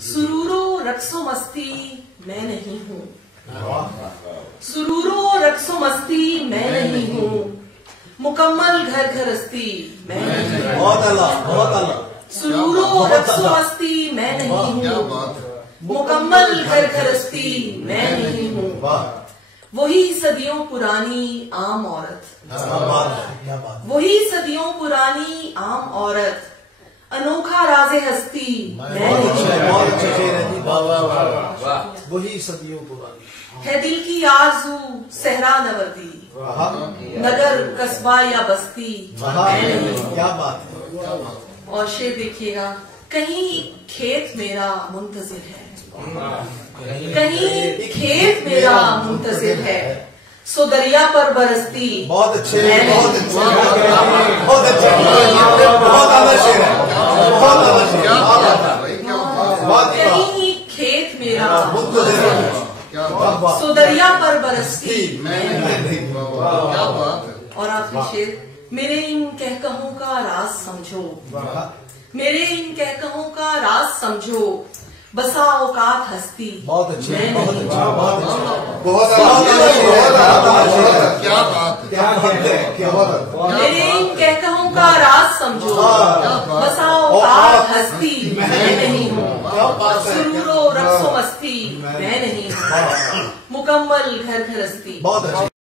सुरूरो रक्सो मस्ती मैं नहीं हूँ, सुरूरो रक्सो मस्ती मैं नहीं हूँ, मुकम्मल घर घरस्ती मैं नहीं हूँ। बहुत अल्लाह, बहुत अल्लाह। सुरूरो रक्सो मस्ती मैं नहीं हूँ, मुकम्मल घर घरस्ती मैं नहीं हूँ। वही सदियों पुरानी आम औरत, वही सदियों पुरानी आम औरत, अनोखा राज़े हस्ती मैं नहीं हूँ। वही सदियों पुरानी है दिल की आरज़ू सहरा नवर्दी, नगर कस्बा या बस्ती मैं नहीं हूँ। क्या बात है। और शेर देखिएगा, कहीं खेत मेरा मुंतजिर है, कहीं खेत मेरा मुंतजिर है, सो दरिया पर बरसती। बहुत अच्छे, बहुत अच्छे, बहुत अच्छे, बहुत आला शेर है, बहुत आला शेर है। कहीं खेत मेरा मुंतजिर है, सो दरिया पर बरसती। और आखिरी शेर, मेरे इन कहकहों का राज समझो, मेरे इन कहकहों का राज समझो, बसा औकात हस्ती। बहुत अच्छे, मैं बहुत नहीं अच्छा, हूँ। बहुत अच्छा, बहुत अच्छा, क्या बात है, क्या बात है, क्या बात है। मेरे इन कहकहों का राज समझो, बसा औकात हस्ती मैं नहीं हूँ। सुरूरो रक्सो मस्ती मैं नहीं हूँ, मुकम्मल घर घरस्ती। बहुत अच्छे।